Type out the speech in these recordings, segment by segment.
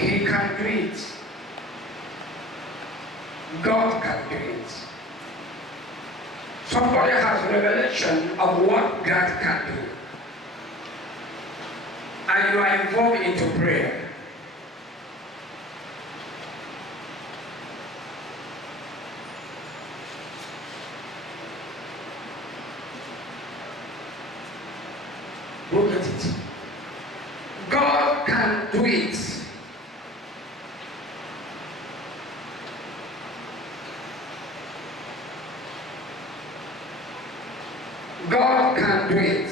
He can do it. God can do it. Somebody has revelation of what God can do. And you are involved into prayer. Look at it. God can do it. God can do it.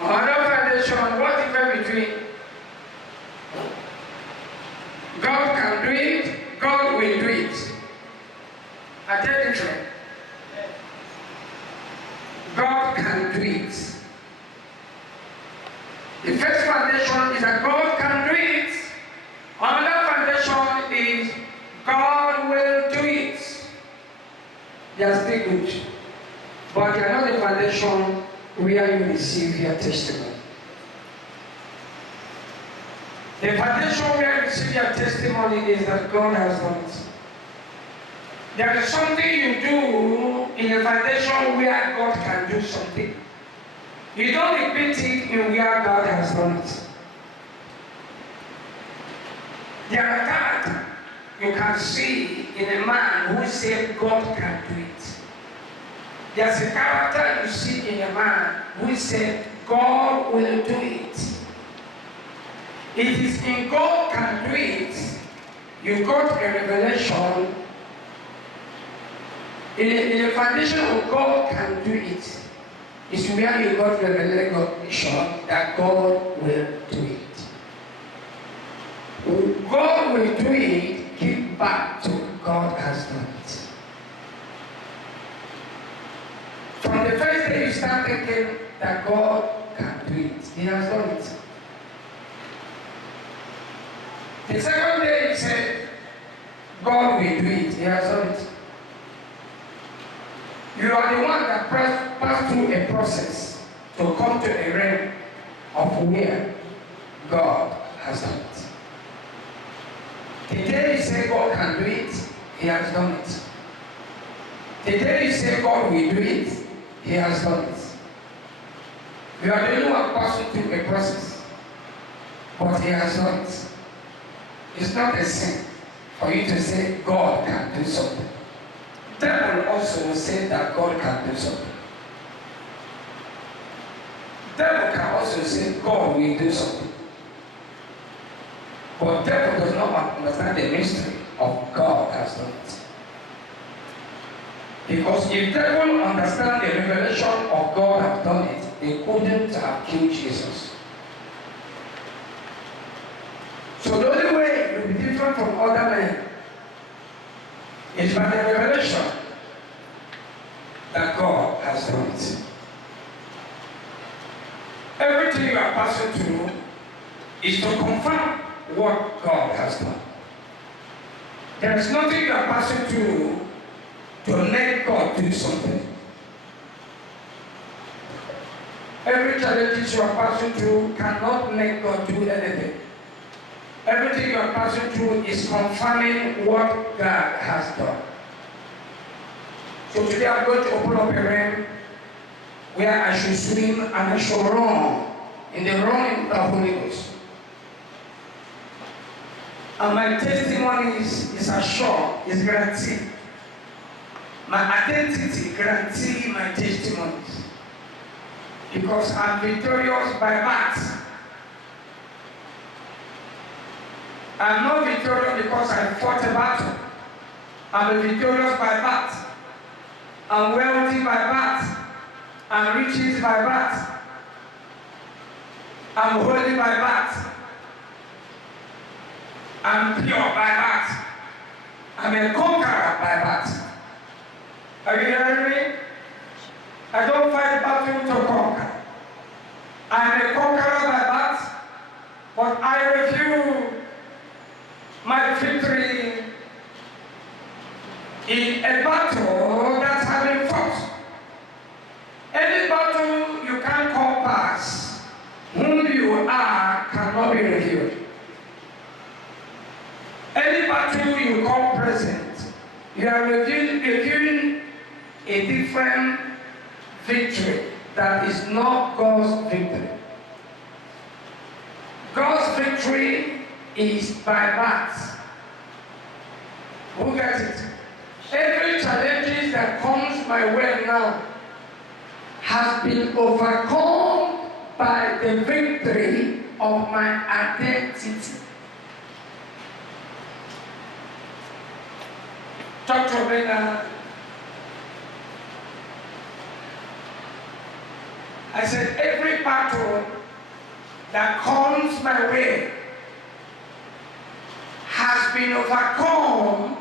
Another foundation, what is the difference between God can do it, God will do it? I tell you true. God can do it. The first foundation is that God can do it. Another foundation is God will do it. They are still good, but they are not the foundation where you receive your testimony. The foundation where you receive your testimony is that God has done it. There is something you do in a foundation where God can do something. You don't repeat it in where God has done it. There are characters you can see in a man who said God can do it. There's a character you see in a man who said God will do it. It is in God can do it. You got a revelation. In the foundation of God can do it. It's where you got revelation that God will do it. When God will do it, give back to God has done it. From the first day you start thinking that God can do it, He has done it. The second day you say, God will do it, He has done it. You are the one that passed through a process to come to a realm of where God has done it. The day you say God can do it, He has done it. The day you say God will do it, He has done it. You are the only one passing through a process, but He has done it. It's not a sin for you to say God can do something. The devil also will say that God can do something. The devil can also say God will do something. But the devil does not understand the mystery of God has done it. Because if the devil understand the revelation of God has done it, they couldn't have killed Jesus. So the only way you will be different from other men is by the revelation that God has done it. Everything you are passing through is to confirm what God has done. There is nothing you are passing through to let God do something. Every challenge you are passing through cannot make God do anything. Everything you are passing through is confirming what God has done. So today I'm going to open up a realm where I should swim and I should run in the running of the Holy Ghost. And my testimony is assured, is guaranteed. My identity guarantees my testimonies. Because I'm victorious by birth. I'm not victorious because I fought a battle. I'm victorious by birth. I'm wealthy by birth. I'm riches by birth. I'm holy by birth. I'm pure by birth. I'm a conqueror by birth. Are you hearing me? I don't fight battle to conquer. I'm a conqueror by birth, but I refuse my victory in a battle that has been fought. Any battle you can't compass, whom you are cannot cannot be reviewed. Any battle you call present, you are reviewing a different victory that is not God's victory. God's victory is by birth. Who gets it? Every challenge that comes my way now has been overcome by the victory of my identity. Talk to me now. I said every battle that comes my way has been overcome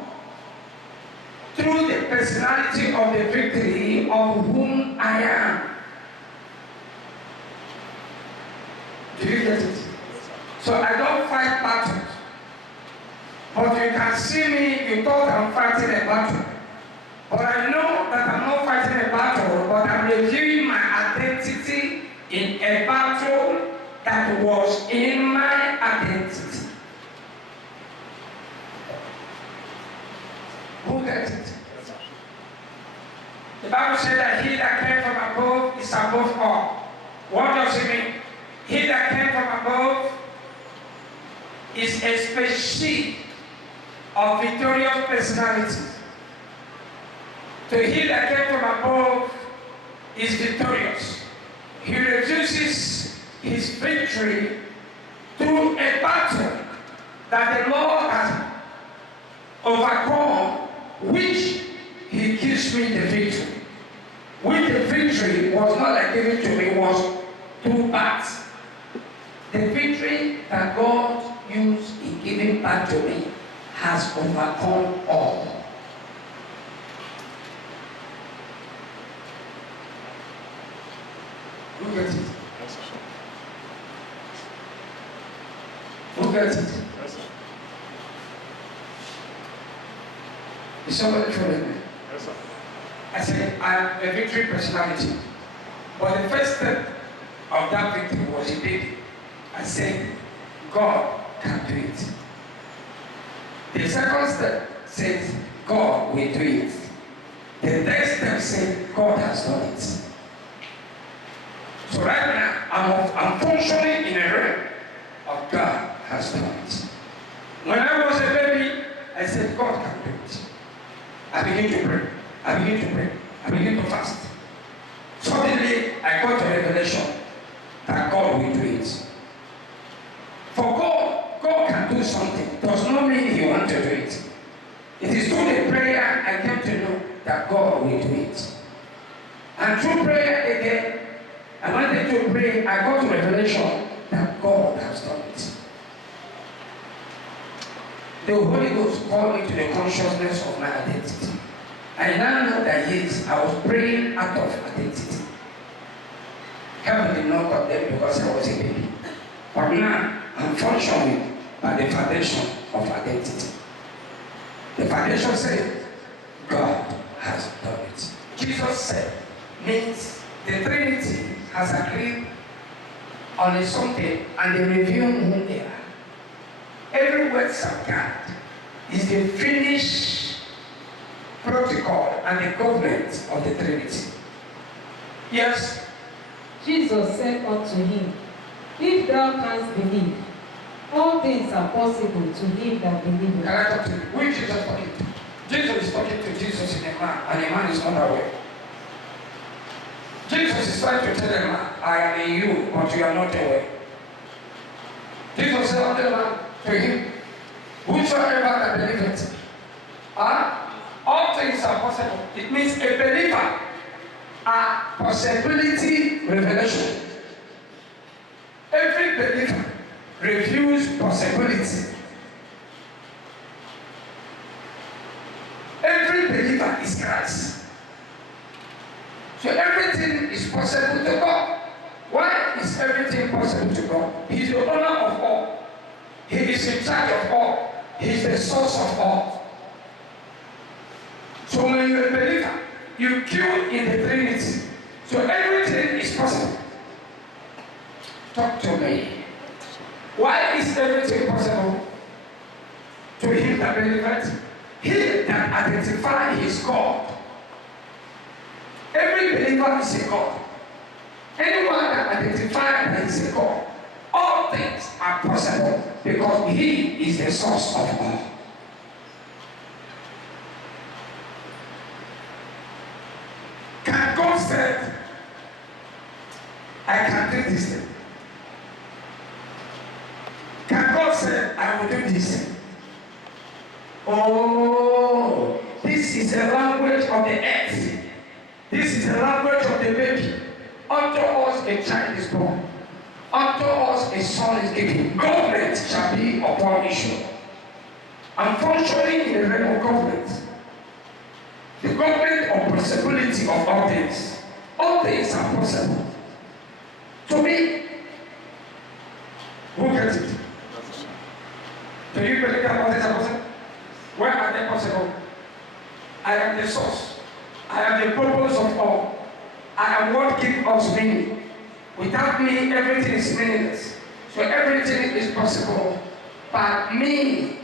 through the personality of the victory of whom I am. Do you get it? So I don't fight battles. But you can see me, you thought I'm fighting a battle. But I know that I'm not fighting a battle, but I'm reviewing my identity in a battle that was in my identity. Who gets it? The Bible says that he that came from above is above all. What does it mean? He that came from above is a species of victorious personality. So he that came from above is victorious. He reduces his victory through a battle that the Lord has overcome, which he gives me the victory. Which the victory was not like given to me, was through birth. The victory that God used in giving back to me has overcome all. Who gets it? Who gets it? Is somebody following me? Yes, sir. I said, I'm a victory personality. But the first step of that victory was a baby. I said, God can do it. The second step says, God will do it. The next step says, God has done it. So right now, I'm functioning in a realm of God has done it. When I was a baby, I said, God can do it. I began to pray. I began to pray. I began to fast. Suddenly, I got a revelation that God will do it. For God can do something. Does not mean He wants to do it. It is through the prayer I came to know that God will do it. And through prayer again, I wanted to pray. I got a revelation that God has done it. The Holy Ghost called me to the consciousness of my identity. I now know that yes, I was praying out of identity. Heaven did not condemn because I was a baby. But now, I'm functioning by the foundation of identity. The foundation says, God has done it. Jesus said, means the Trinity has agreed on a something and they reveal who they are. Every word of God is the finished protocol and the government of the Trinity. Yes? Jesus said unto him, if thou canst believe, all things are possible to him that believeth. Can I talk to you? Who is Jesus talking to? Jesus is talking to Jesus in a man, and a man is not aware. Jesus is trying to tell a man, I am in you, but you are not aware. Jesus said unto the man, to him, whosoever that believeth, all things are possible. It means a believer, a possibility revelation. Every believer reviews possibility. Every believer is Christ. So everything is possible to God. Why is everything possible to God? He is the owner of all. He is in charge of all. He is the source of all. So when you're a believer, you kill in the Trinity. So everything is possible. Talk to me. Why is everything possible to him that believeth? He that identifies his God. Every believer is a God. Anyone that identifies that he is a God, all things are possible because he is the source of all. Can God say, I can do this thing? Can God say, I will do this thing? Oh, this is a language of the earth. This is the language of the baby. Unto us a child is born. Unto us a son is given. Government shall be upon Israel. And functioning in the realm of government. The government of possibility of all things. All things are possible. To me, who gets it? Do you believe that all things are possible? Where are they possible? I am the source. I am the purpose of all. I am what gives us meaning. Without me, everything is meaningless. So everything is possible by me.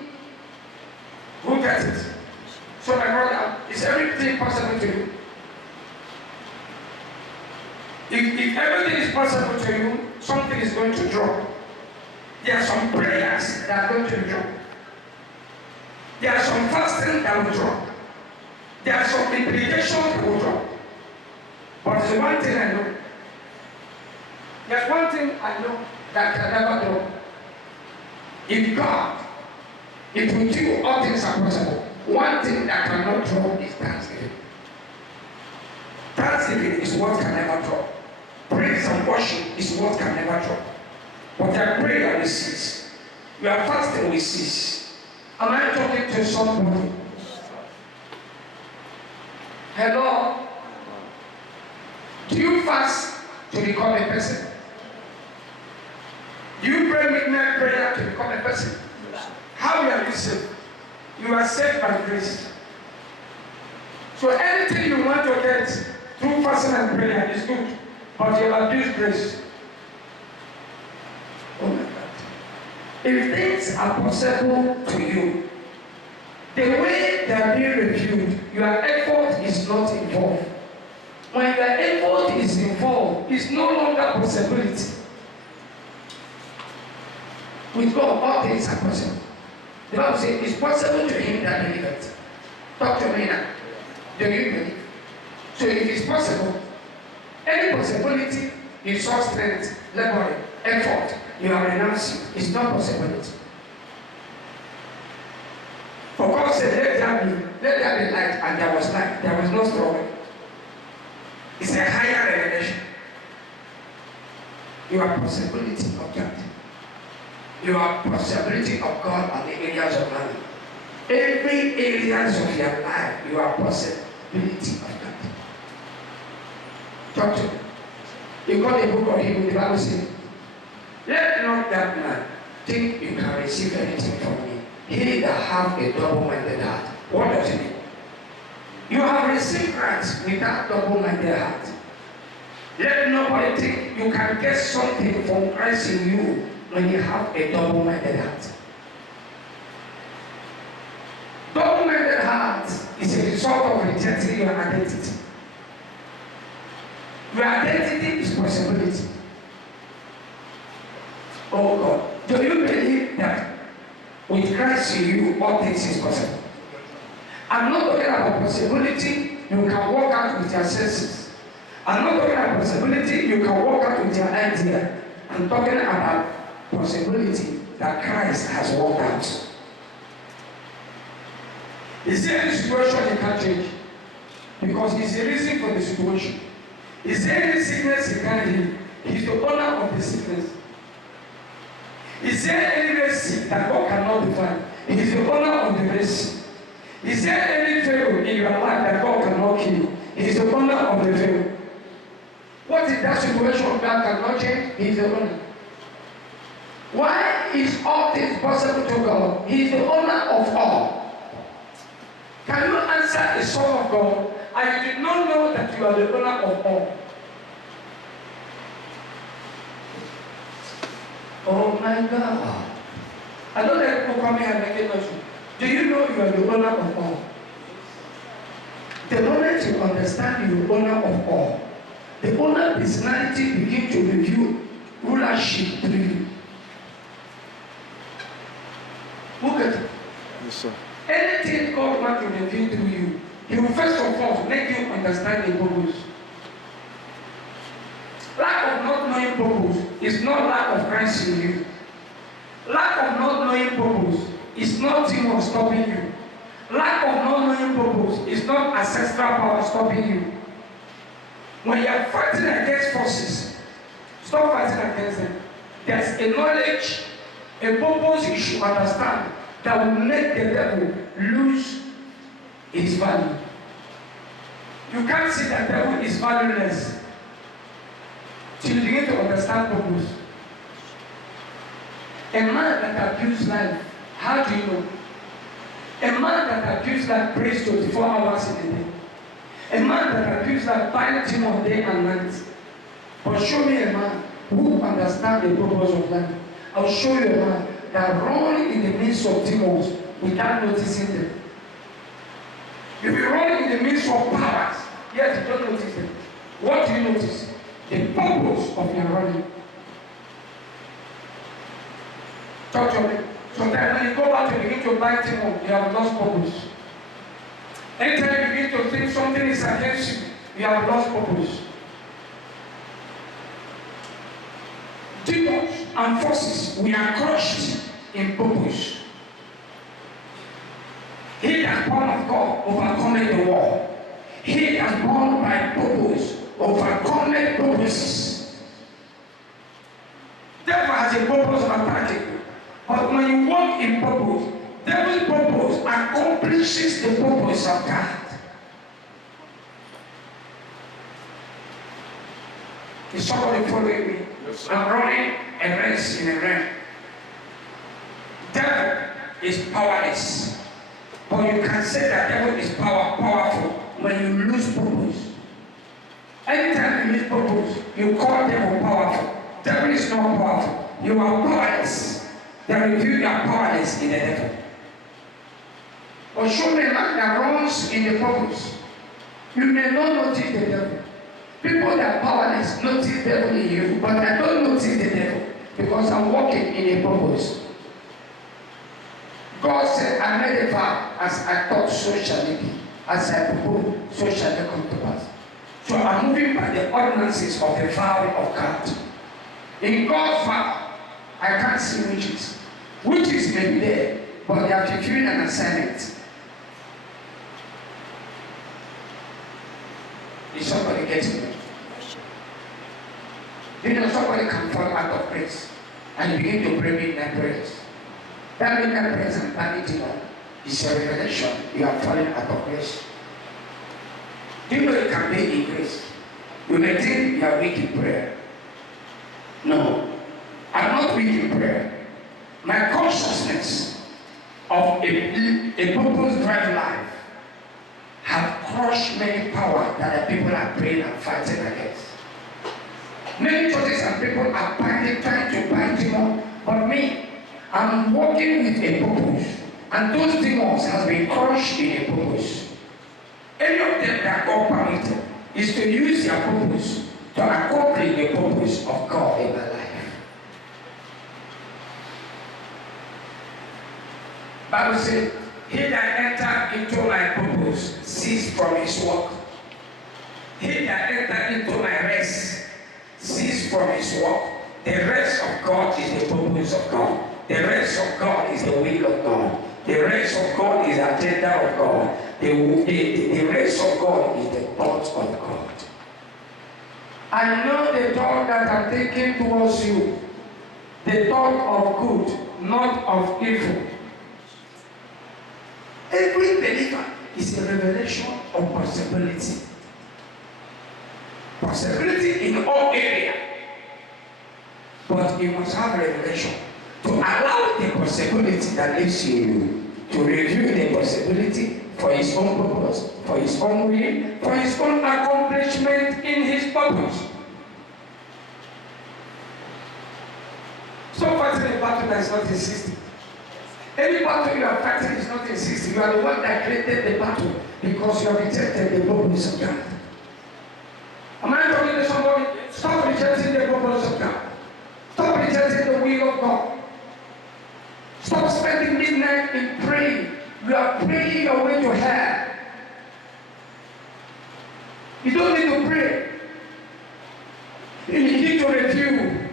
Who gets it? So my brother, is everything possible to you? If everything is possible to you, something is going to drop. There are some prayers that are going to drop. There are some fasting that will drop. There are some implications that will drop. But there's one thing I know. There's one thing I know that can never drop. If God, if with you all things are possible, one thing that cannot drop is thanksgiving. Thanksgiving is what can never drop. Praise and worship is what can never drop. But your prayer will cease. Your fasting will cease. Am I talking to somebody? Hello? Do you fast to become a person? Do you pray midnight prayer to become a person? How are you saved? You are saved by grace. So anything you want to get through fasting and prayer is good, but you abuse grace. Oh my God. If things are possible to you, the way they are being reviewed, your effort is not involved. When your effort is involved, it's no longer possibility. With God, all things are possible. The Bible says it's possible to him that believeth. Talk to me now. Do you believe? So if it's possible, any possibility you saw strength, labor, effort, you are renouncing. It's not possibility. For God said, let there be light, and there was light. There was no struggle. It's a higher revelation. You are possibility of God. You are possibility of God on the areas of life. Every areas of your life, you are possibility of God. Talk to me. You got the book of Hebrews, the Bible says, let not that man think you can receive anything from me. He that have a double-minded heart. What does it mean? You have received Christ without double-minded heart. Let nobody think you can get something from Christ in you when you have a double-minded heart. Double-minded heart is a result of rejecting your identity. Your identity is possibility. Oh God, do you believe that with Christ in you, all things is possible? I'm not talking about possibility you can walk out with your senses. I'm not talking about possibility you can walk out with your idea. I'm talking about possibility that Christ has worked out. Is there any situation you can't change? Because he's the reason for the situation. Is there any sickness he can't heal? He's the owner of the sickness. Is there any race that God cannot define? He's the owner of the race. Is there any failure in your life that God cannot kill? He's the owner of the failure. What is that situation God cannot change? He's the owner. Why is all things possible to God? He's the owner of all. Can you answer the Son of God and you did not know that you are the owner of all? Oh my God. I know that people come here and make it noise. Do you know you are the owner of all? The moment you understand you are the owner of all, the owner personality begin to review rulership through you. Look at it. Yes, sir. Anything God wants to reveal through you, He will first of all make you understand the purpose. Lack of not knowing purpose is not lack of Christ in you. Lack of not knowing purpose is not demon stopping you. Lack of not knowing purpose is not ancestral power stopping you. When you are fighting against forces, stop fighting against them. There's a knowledge, a purpose you should understand that will make the devil lose its value. You can't see that the devil is valueless till you begin to understand purpose. A man that abused life, how do you know? A man that abused life prays 24 hours in a day. A man that abused life binds him on day and night. But show me a man who understands the purpose of life. I'll show you a man that runs in the midst of demons without noticing them. If you run in the midst of powers, yet you don't notice them. What do you notice? The purpose of your running. Talk to me. Sometimes when you go back to begin to bite him up, you have lost purpose. Anytime you begin to think something is against you, you have lost purpose. Demons and forces, we are crushed in purpose. He that born of God overcometh the world. He that born by purpose overcometh purposes. Devil has a purpose of attacking you. But when you walk in purpose, devil's purpose accomplishes the purpose of God. Is somebody following me? Yes, I'm running a race in a realm. Devil is powerless. But you can say that devil is powerful when you lose purpose. Anytime you lose purpose, you call devil powerful. Devil is not powerful. You are powerless. They review you are powerless in the devil. But show me a man that runs in the purpose. You may not notice the devil. People that are powerless notice the devil in you, but I don't notice the devil because I'm walking in a purpose. God said, I made a vow, as I thought, so shall it be. As I proposed, so shall it come to pass. So I'm moving by the ordinances of the vow of God. In God's vow, I can't see witches. Witches may be there, but they are fulfilling an assignment. Is somebody getting me? You know, somebody can fall out of grace and begin to pray midnight prayers. That midnight prayers and panic demon is a revelation you are falling out of grace. Do you know you can be in grace? You may think you are weak in prayer. No, I'm not weak in prayer. My consciousness of a purpose-driven life have crushed many power that the people are praying and fighting against. Many churches and people are trying to bind demons, but me, I'm walking with a purpose, and those demons have been crushed in a purpose. Any of them that God permitted is to use their purpose to accomplish the purpose of God in my life. Bible says, he that entered into my purpose ceased from his work. He that entered into my rest ceased from his work. The rest of God is the purpose of God. The rest of God is the will of God. The rest of God is the agenda of God. The rest of God is the thoughts of God. I know the thought that I'm taking towards you, the thought of good, not of evil. Every believer is a revelation of possibility. Possibility in all areas. But you must have revelation to allow the possibility that lives in you to review the possibility for his own purpose, for his own will, for his own accomplishment in his purpose. Stop fighting a battle that is not existing. Any battle you are fighting is not existing. You are the one that created the battle because you have rejected the purpose of God. Am I talking to somebody? Stop rejecting the purpose of God. Stop rejecting the will of God. Stop spending midnight in praying. You are praying your way to hell. You don't need to pray. You need to review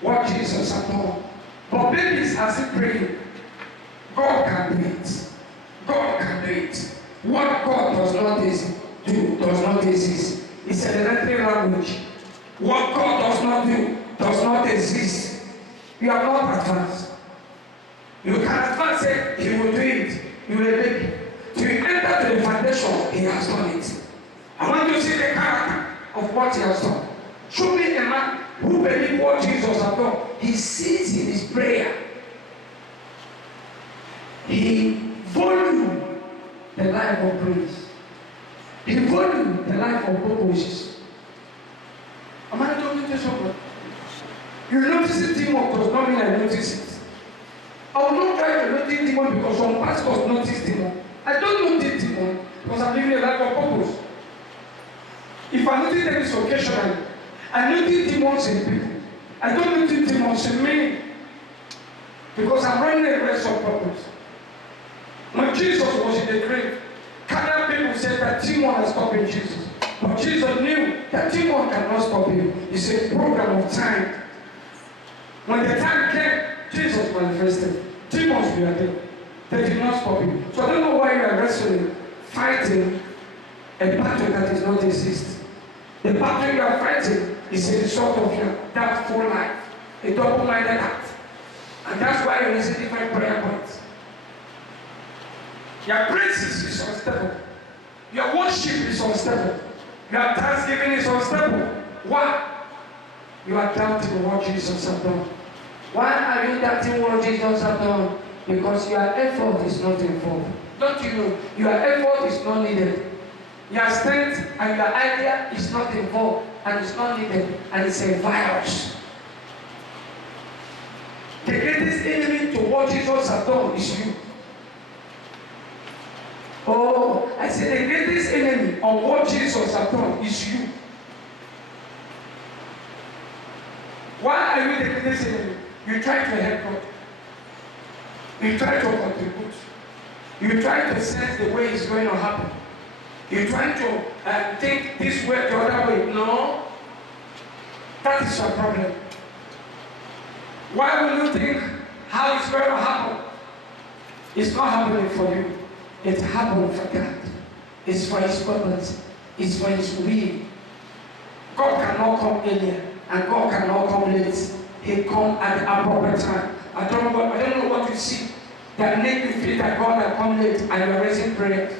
what Jesus has done. But babies are still praying. God can do it. God can do it. What God does not do does not exist. It's a elementary language. What God does not do does not exist. You are not advanced. You can advance say He will do it. You will make it. To enter to the foundation, He has done it. I want to see the character of what He has done. Show me a man who believes what Jesus has done. He sees in his prayer. He values the life of praise. He values the life of purposes. Am I talking to someone? You notice the demon does not mean I notice it. I will not try to notice demon because some pastors notice demon. I don't notice demon because I'm living a life of purpose. If I notice them is occasionally, I notice demons in people. I don't notice demons in me because I'm running a race of purpose. When Jesus was in the grave, carnal people said that demon has stopped Jesus. But Jesus knew that demon cannot stop him. It's a program of time. When the time came, Jesus manifested. Demons were there. They did not stop him. So I don't know why you are wrestling, fighting a battle that does not exist. The battle you are fighting is a result of your doubtful life, a double-minded act. And that's why you receive different prayer points. Your praises is unstable. Your worship is unstable. Your thanksgiving is unstable. Why? You are doubting what Jesus has done. Why are you doubting what Jesus has done? Because your effort is not involved. Don't you know? Your effort is not needed. Your strength and your idea is not involved and it's not needed and it's a virus. The greatest enemy to what Jesus has done is you. Oh, I said the greatest enemy of what Jesus has done is you. Why are you the greatest enemy? You try to help God. You try to contribute. You try to sense the way it's going to happen. You try to think this way, the other way. No. That is your problem. Why will you think how it's going to happen? It's not happening for you. It happened for God. It's for His purpose. It's for His will. God cannot come earlier and God cannot come late. He comes at the appropriate time. I don't know what you see that make you feel that God has come late and you're raising prayers.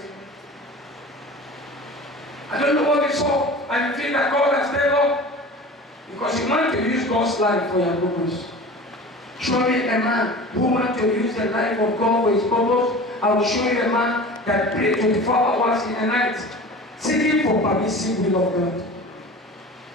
I don't know what you saw and you feel that God has stayed up because you want to use God's life for your purpose. Show me a man who wants to use the life of God for his purpose. I will show you a man that prays 24 hours in the night, seeking for permissive will of God.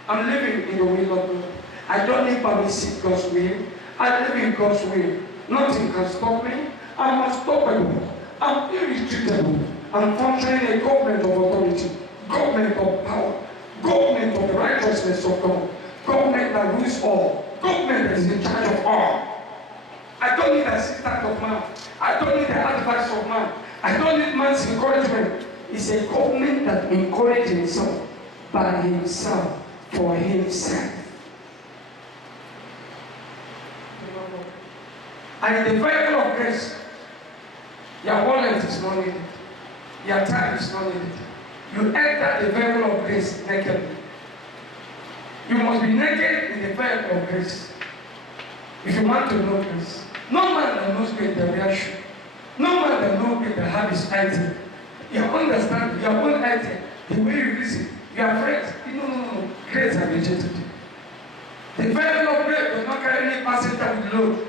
I'm living in the will of God. I don't need permissive God's will. I live in God's will. Nothing can stop me. I'm unstoppable. I'm irretrievable. I'm functioning in a government of authority, government of power, government of the righteousness of God, government that rules all, government that is in charge of all. I don't need assistance of man. I don't need the advice of man. I don't need man's encouragement. It's a government that encourages himself by himself for himself. And in the vehicle of grace, your wallet is not needed. Your time is not needed. You enter the vehicle of grace naked. You must be naked in the vehicle of grace. If you want to know grace. No man that knows grace, the reaction. No man that knows grace, that have his item. You understand your own item, the way you reason. You are friends. No. Grace has rejected you. The vehicle of grace does not carry any passenger with load.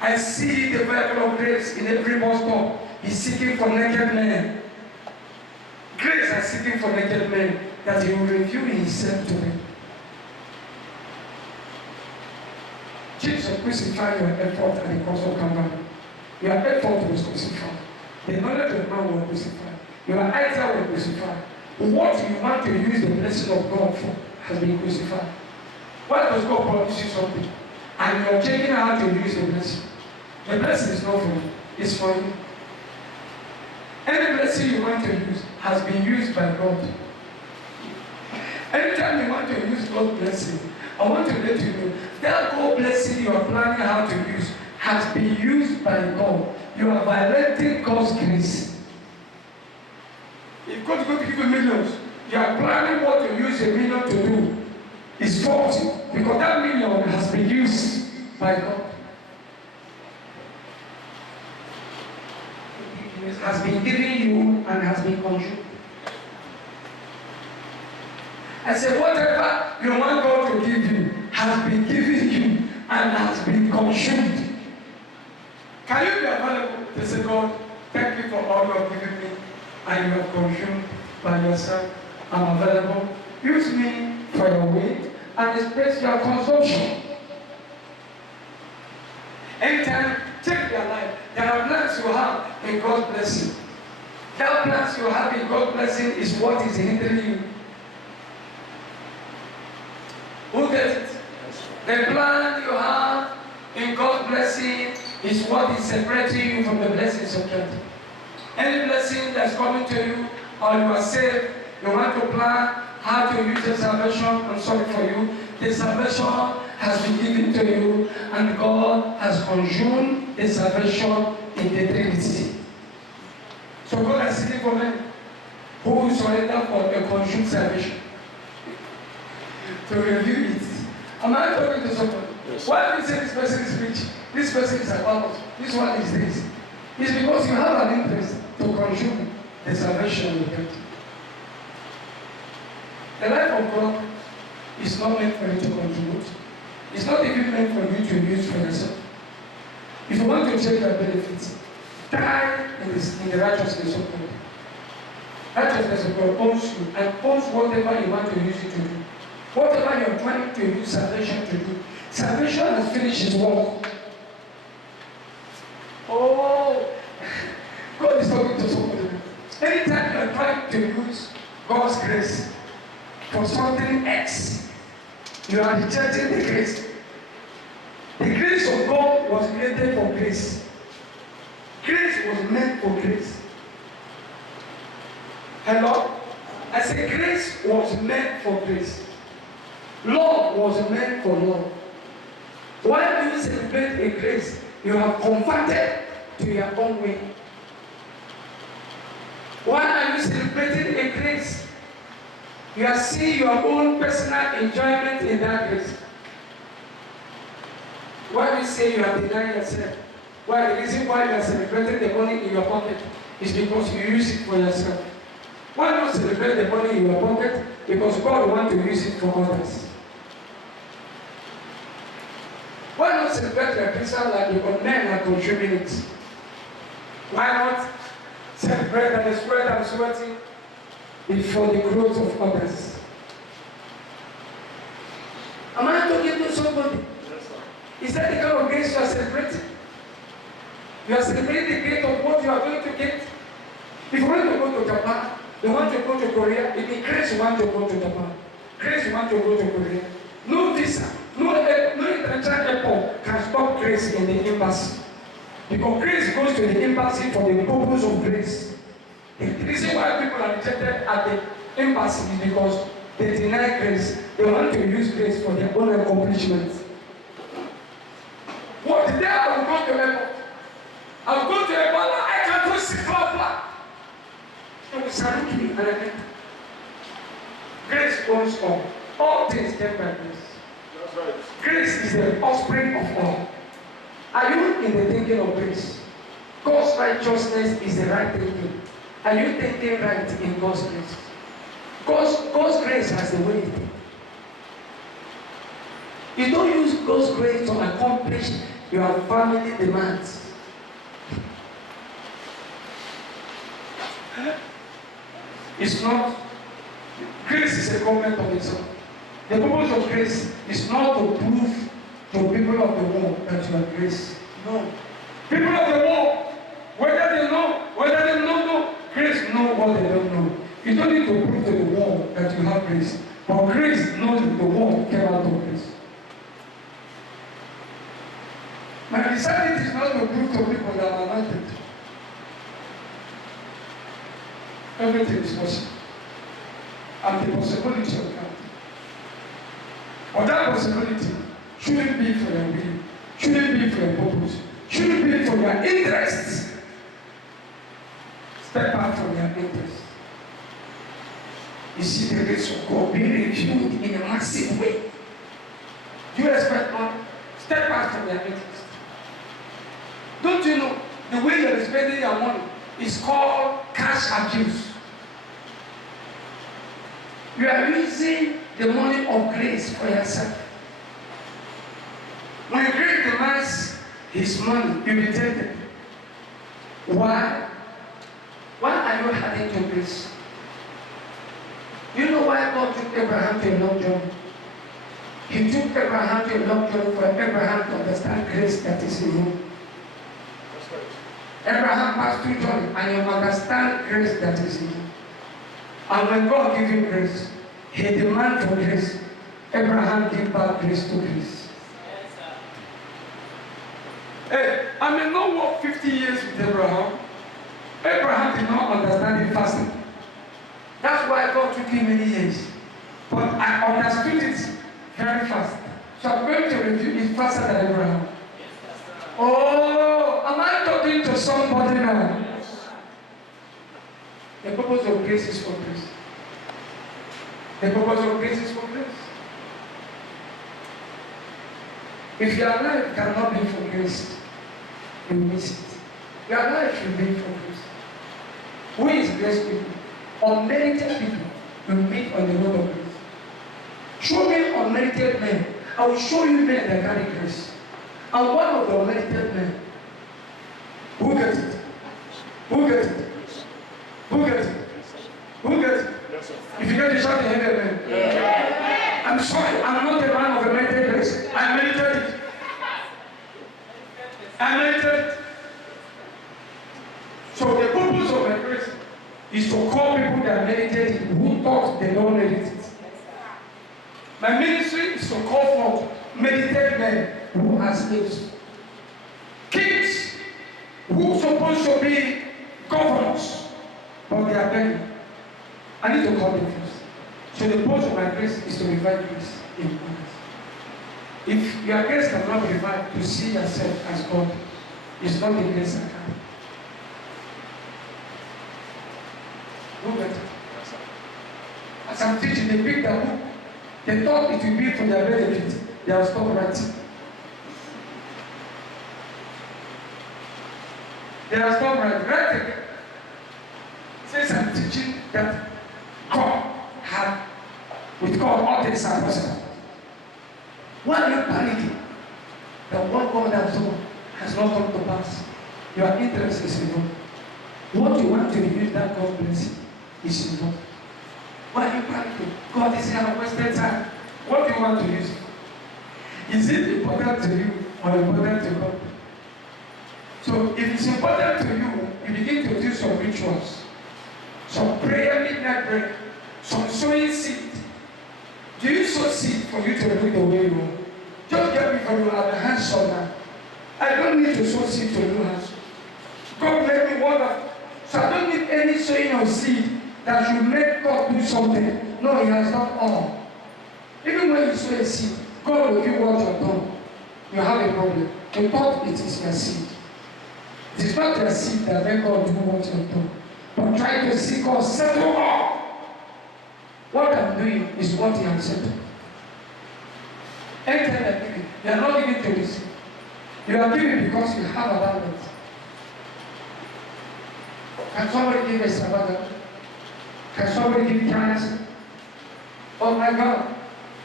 I see the vehicle of grace in every bus stop. He's seeking for naked men. Grace is seeking for naked men that he will reveal himself to them. Jesus crucified your effort at the cross of Calvary. Your effort was crucified. The knowledge of man was crucified. Your idea was crucified. What you want to use the blessing of God for has been crucified. Why does God promise you something? And you are checking out how to use the blessing. The blessing is not for you, it's for you. Any blessing you want to use has been used by God. Anytime you want to use God's blessing, I want to let you know that God blessing you are planning how to use has been used by God. You are violating God's grace. If God is going to give you millions, you are planning what to use a million to do. It's faulty because that million has been used by God. It has been given you and has been consumed. I said, whatever you want God to give you has been given you and has been consumed. Can you be available to say, God, thank you for all you have given me and you have consumed by yourself. I'm available. Use me for your will and express your consumption. Anytime, check your life. There are plans you have in God's blessing. That plans you have in God's blessing is what is hindering you. Who gets it? The plan you have in God's blessing is what is separating you from the blessings of God. Any blessing that's coming to you, or you are saved, you want to plan how to use the salvation. I'm sorry for you. The salvation has been given to you, and God has consumed the salvation in the Trinity. So God is seeking for men who will surrender for a consumed salvation. To review it. Am I talking to someone? Yes. Why do you say this person is rich? This person is about this one is this. It's because you have an interest to consume the salvation of God. The life of God is not meant for you to contribute. It's not even meant for you to use for yourself. If you want to take your benefits, die in the righteousness of God. Righteousness of God owns you and owns whatever you want to use it to do. Whatever you're trying to use salvation to do, salvation has finished its work. Oh, God is talking to somebody. Anytime you're trying to use God's grace for something else, you are rejecting the grace. The grace of God was created for grace. Grace was meant for grace. Hello? I said grace was meant for grace. Love was meant for love. Why do you celebrate a grace you have converted to your own way? Why are you celebrating a grace? You are seeing your own personal enjoyment in that grace. Why do you say you are denying yourself? Why the reason why you are celebrating the money in your pocket is because you use it for yourself. Why not celebrate the money in your pocket? Because God wants to use it for others. Why not celebrate your Christian life because men are contributing it? Why not celebrate and the sweat I'm sweating before the growth of others? Am I talking to somebody? Yes, sir. Is that the kind of grace you are celebrating? You are celebrating the grace of what you are going to get. If you want to go to Japan, you want to go to Korea, it is grace you want to go to Japan. Grace you want to go to Korea. No visa, no international airport can stop grace in the embassy. Because grace goes to the embassy for the purpose of grace. The reason why people are rejected at the embassy is because they deny grace. They want to use grace for their own accomplishments. What the day I will go to airport? I will go to airport, I can do sit up. They will salute me and I think grace owns all. All things came by grace. That's right. Grace is the offspring of all. Are you in the thinking of grace? God's righteousness is the right thinking. Are you thinking right in God's grace? God's grace has the way. You don't use God's grace to accomplish your family demands. It's not. Grace is a government of itself. The purpose of grace is not to prove to people of the world that you are grace. No. People of the world, whether they don't know, grace know what they don't know. You don't need to prove to the world that you have grace. But grace knows that the world came out of grace. My assignment is not to prove to people that I'm anointed. Everything is possible. And the possibility of God. But that possibility shouldn't be for your will, shouldn't be for your purpose, shouldn't be for your interests. Step out from your interests. You see the grace of God being reviewed in a massive way. Do you expect God? Step out from your interests. Don't you know the way you're spending your money is called cash abuse? You are using the money of grace for yourself. When grace demands his money, you be tempted. Why? Why are you adding to grace? You know why God took Abraham to a long journey? He took Abraham to a long journey for Abraham to understand grace that is in him. Abraham passed through journey and you understand grace that is in him. And when God gave him grace, he demanded for grace. Abraham gave back grace to grace. Hey, I may not work 50 years with Abraham. Abraham did not understand the fasting. That's why God took him many years. But I understood it very fast. So I'm going to review it faster than Abraham. Oh, am I talking to somebody now? The purpose of grace is for grace. The purpose of grace is for grace. If your life cannot be for grace, you miss it. Your life should be for grace. Who is grace people? Unmerited people will meet on the road of grace. Show me unmerited men. I will show you men that carry grace. And one of the unmerited men, who gets it? Who gets it? Who gets it? Who gets it? Yes, if you get it, shout amen. Yeah. I'm sorry, I'm not a man of a merited grace. I merited it. I merited it. So the purpose of my grace is to call people that merited it who thought they don't merit it. My ministry is to call for merited men who are slaves. Kings who are supposed to be governors, but they are begging. I need to call them first. So the purpose of my grace is to revive grace in others. If your grace cannot be revived to see yourself as God, it's not the grace I can. Look at it. As I'm teaching, they pick the book. They thought it would be for their benefit. They have stopped writing. They have stopped writing. Right again. Since I'm teaching that God had, with God, all things are possible. Why are you panicking? That what God has done has not come to pass. Your interest is involved. What you want to use that God bless you is involved. Why are you panicking? God is here, wasted time. What do you want to use? Is it important to you or important to God? So if it's important to you, you begin to do some rituals, some prayer, midnight break, some sowing seed. Do you sow seed for you to look the way you want? Just get me for you at the hands on now. I don't need to sow seed to do hands. God made me wonderful. So I don't need any sowing of seed that should make God do something. No, He has done all. Even when you sow a seed, God will give what you have done. You have a problem. You thought it is your seed. It is not your seed that make God do what you have done. But try to see God settle all. What I'm doing is what He has settled. Anytime you are giving, you are not giving to receive. You are giving because you have abundance. Can somebody give extravagance? Can somebody give careless? Oh my God.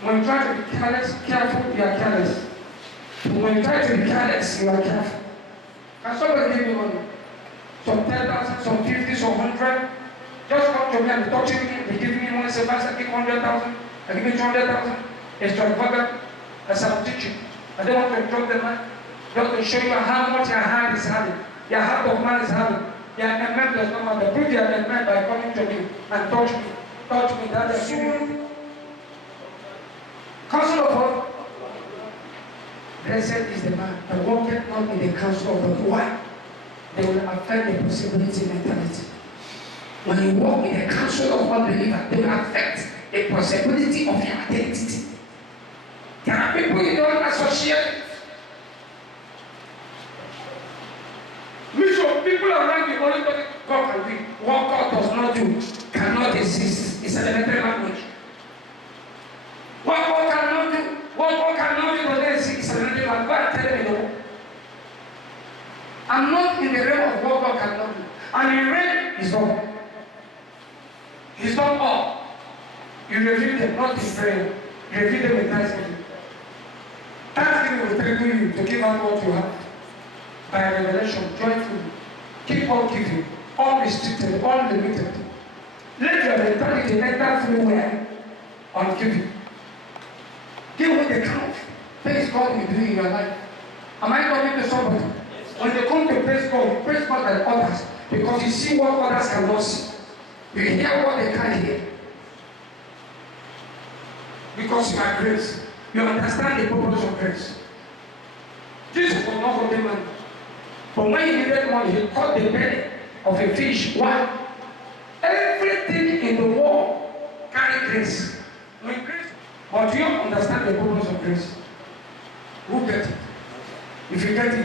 When you try to be careless, careful, you are careless. When you try to be careless, you are careful. Can somebody give me money? Some 10,000, some 50, some 100. Just come to me and talk to me. They give me money, say, Pastor, give 100,000. I give you 200,000. Extravagant. As I'm teaching, I don't want to drop the man. Just to show you how much your hand is having. Your heart of man is having. Your amendment does not matter. Prove your amendment by coming to me and touch me. Touch me. That is you. Counsel of God. Blessed is the man that walketh not in the counsel of God. Why? They will affect the possibility mentality. When you walk in the counsel of God believer, they will affect the possibility of your identity. There are people you don't associate. Bishop, people around you only talking God can do. What God does not do cannot exist. It's an elementary language. What God cannot do, what God cannot do doesn't exist. It's an elementary language. God tell me no. I'm not in the realm of what God cannot do. And in realm is all. He's not all. You reveal them, not in prayer. You reveal them in thanksgiving. Thanksgiving will trigger you to give out what you have. By revelation, joyfully. Keep on giving. Unrestricted, unlimited. Let your mentality enter through where? On giving. Give what they count. Praise God will do in your life. Am I talking to somebody? When they come to praise God than others. Because you see what others cannot see. You hear what they can't hear. Because you are grace. You understand the purpose of grace. Jesus was not holding money. But when he needed money, he caught the belly of a fish. Why? Everything in the world carries grace. With grace. But you don't understand the purpose of grace. Who gets it? If you get it,